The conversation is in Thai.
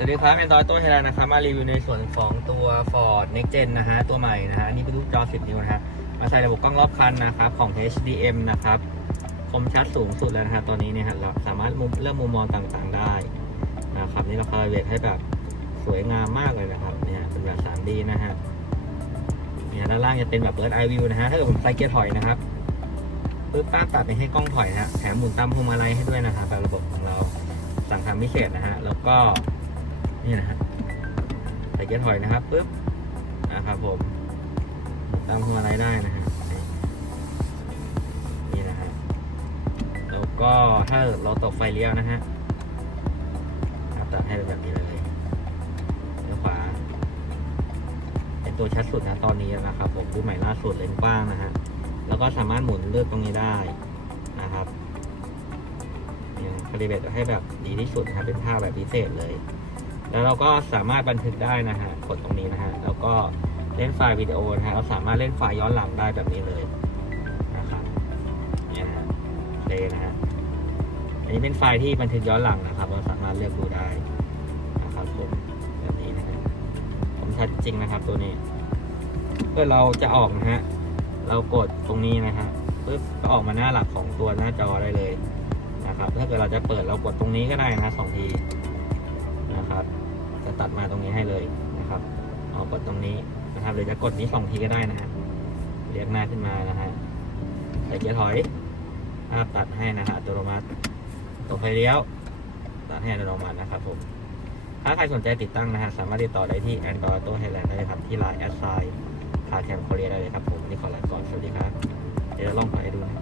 สวัสดีครับเป็นดอยตัวไทยแลนด์นะครับมารีวิวในส่วนของตัว Ford Next Gen นะฮะตัวใหม่นะฮะอันนี้เป็นรูปจอ 10 นิ้วนะฮะมาใส่ระบบกล้องรอบคันนะครับของ HDM นะครับคมชัดสูงสุดแล้วนะฮะตอนนี้เนี่ยฮะเราสามารถมุมเลือกมุมมองต่างๆได้นะครับนี่เราคาลเบรตให้แบบสวยงามมากเลยนะครับเนี่ยเป็นแบบ 3D นะฮะเนี่ยด้านล่างจะเป็นแบบ Bird Eye View นะฮะถ้าเกิดผมใส่เกียร์ถอยนะครับปึ๊บป้าตัดไปให้กล้องถอยนะฮะแถมหมุนตามพวงมาลัยให้ด้วยนะฮะแบบระบบของเราสั่งทำพิเศษนะฮะแล้วก็ นี่นะฮะใส่เกียร์ถอยนะครับปุ๊บนะครับผมตามพวงมาลัยได้นะฮะนี่นะฮะแล้วก็ถ้าเราตกไฟเลี้ยวนะฮะครับตัดให้เป็นแบบนี้เลยเลี้ยวขวาเป็นตัวชัดสุดนะตอนนี้นะครับผมรุ่นใหม่ล่าสุดเลนกว้างนะฮะแล้วก็สามารถหมุนเลือกตรงนี้ได้นะครับนี่ยคาลิเบตให้แบบดีที่สุดนะครับเป็นภาพแบบพิเศษเลย แล้วเราก็สามารถบันทึกได้นะฮะกดตรงนี้นะฮะแล้วก็เล่นไฟล์วิดีโอนะฮะเราสามารถเล่นไฟล์ย้อนหลังได้แบบนี้เลยนะครับเนี่ยนะเลยนะฮะอันนี้เป็นไฟล์ที่บันทึกย้อนหลังนะครับ เราสามารถเลือกดูได้นะครับผมแบบนี้นะฮะผมชัดจริงนะครับตัวนี้เพื่อเราจะออกนะฮะเรากดตรงนี้นะฮะปึ๊บก็ออกมาหน้าหลักของตัวหน้าจอได้เลยนะครับถ้าเกิดเราจะเปิดเรากดตรงนี้ก็ได้นะฮะสองที นะครับ จะตัดมาตรงนี้ให้เลยนะครับเอากดตรงนี้นะครับหรือจะกดนี้สองทีก็ได้นะฮะเรียกหน้าขึ้นมานะฮะใส่เกียร์ถอยภาพตัดให้นะฮะอัตโนมัติตกไฟเลี้ยวตัดให้อัตโนมัตินะครับผมถ้าใครสนใจติดตั้งนะฮะสามารถติดต่อได้ที่ Android Auto Thailand ได้เลยครับที่ไลน์แอดไซน์คาแคมโคเรีได้เลยครับผมนี่ขอลาก่อนสวัสดีครับเดี๋ยวลองไปดูนะ